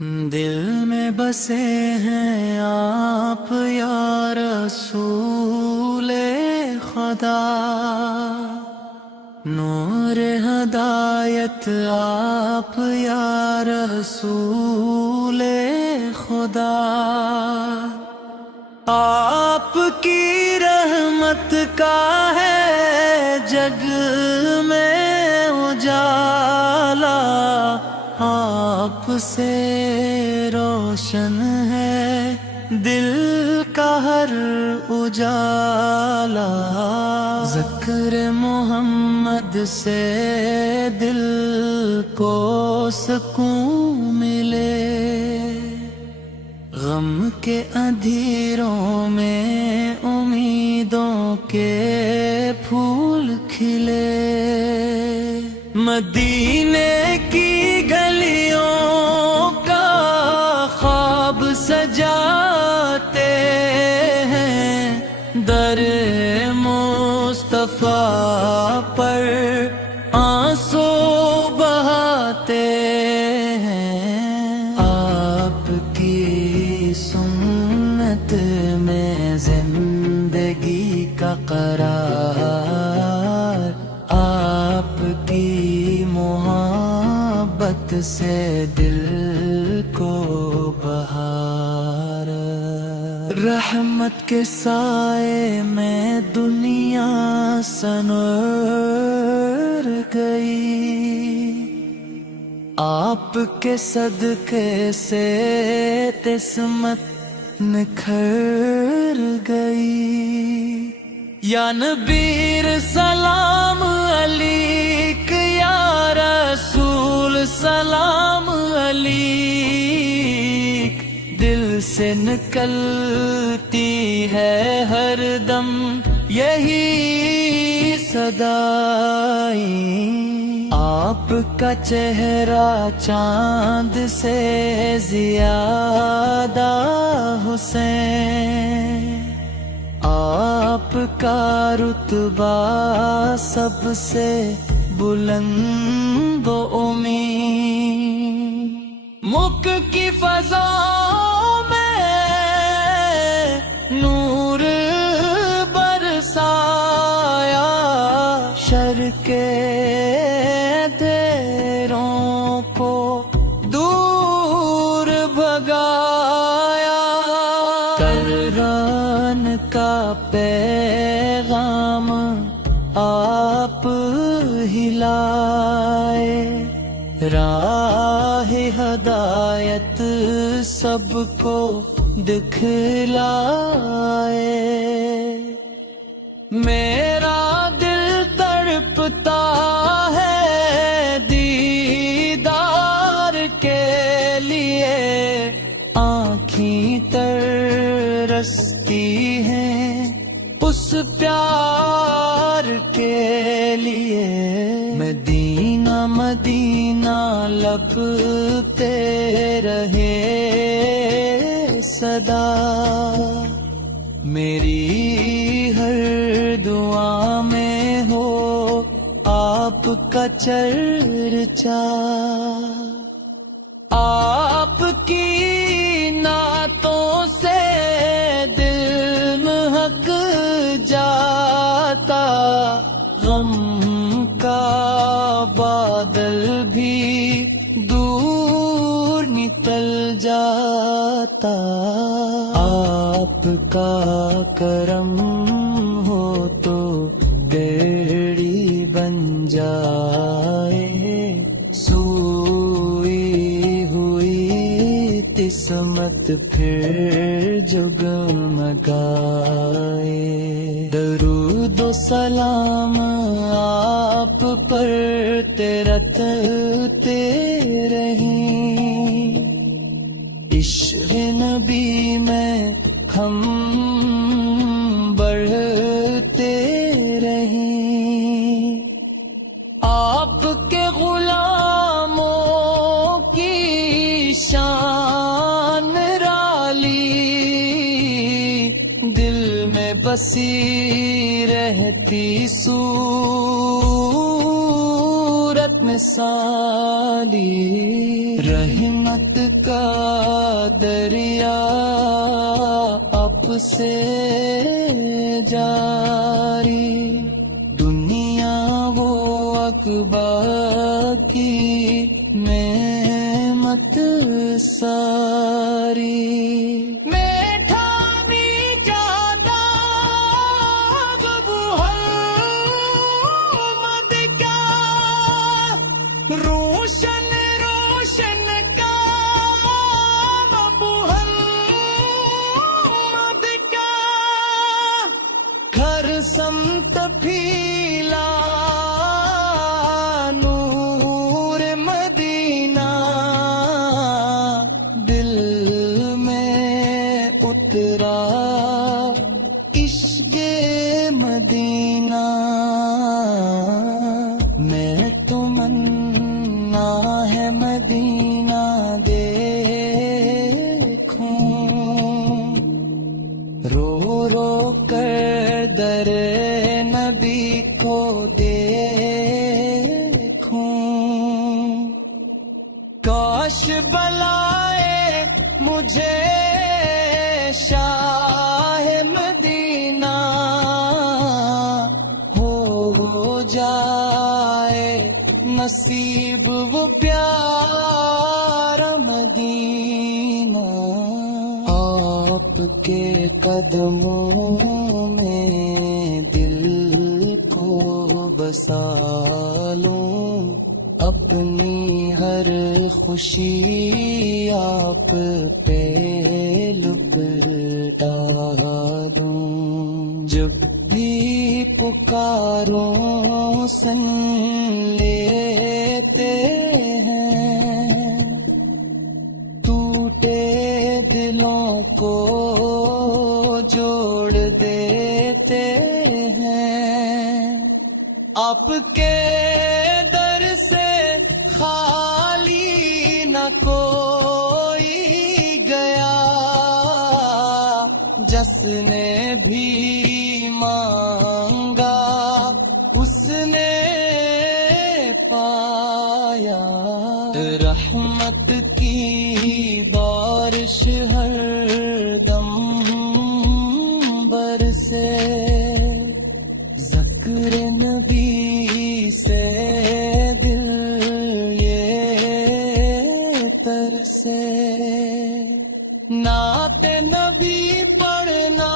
دل میں بسے ہیں آپ یا رسول خدا، نور ہدایت آپ یا رسول خدا، آپ کی رحمت کا ہے جگ میں اجالا، آپ سے روشن ہے دل کا ہر اجالا، ذکر محمد سے دل کو سکون ملے، غم کے اندھیروں میں امیدوں کے پھول کھلے، مدینے کی گلیوں کا خواب سجاتے ہیں، در مصطفیٰ پر آنسو بہاتے ہیں، آپ کی سنت میں زندگی کا قرار، آپ کی محبت سے دل کو بہار، رحمت کے سائے میں دنیا سنور گئی، آپ کے صدقے سے قسمت نکھر گئی، یا نبی سلام علیک یا رسول سلام علیک، دل سے نکلتی ہے ہر دم یہی صدائیں، آپ کا چہرہ چاند سے زیادہ حسین، آپ کا رتبہ سب سے بلند و امین، ملک کی فضا میں نور برسایا، شر کے اندھیروں کو دور بھگایا، کران کا پیغام آپ ہلائے، راہ ہدایت سب کو دکھلائے، میرا دل تڑپتا ہے دیدار کے لیے، آنکھیں ترستی ہیں اس پیار کے لیے، مدینہ مدینہ لب پہ رہے صدا، میری ہر دعا میں ہو آپ کا چرچا، آپ کی نعتوں سے دل مہک جاتا، غم کا بادل بھی دور نکل جاتا، آپ کا کرم ہو تو بیڑی بن جائے، سوئی ہوئی قسمت پھر جگمگائے، درود و سلام آپ پر تیرتے رہیں، عشق نبی میں ہم بڑھتے رہیں، آپ کے غلاموں کی شان رالی، دل میں بسی رہتی صورت مثالی، رحمت کا دریا اب سے جاری، دنیا وہ اقبا کی نعمت ساری، میٹھا بھی جاتا محمد کا، روشن روشن کا محمد کا، گھر سمت پھیلا نور مدینہ، دل میں اترا عشق مدینہ، میں تمنا ہے مدینہ دیکھوں، رو رو کر در نبی کو دیکھوں، کاش بلائے مجھے شاہ مدینہ، ہو جائے نصیب وہ پیارا مدینہ، آپ کے قدموں میں دل کو بسا لوں، اپنی ہر خوشی آپ پہ لپٹا دوں، جب بھی پکاروں سن لیتے ہیں، ٹوٹے دلوں کو جوڑ دیتے ہیں، آپ کے در سے خالی نہ کوئی گیا، جس نے بھی مانگا اس نے پایا، رحمت کی بارش ہر دم برسے، ذکر نبی سے دل یہ ترسے، نعت نبی پڑھنا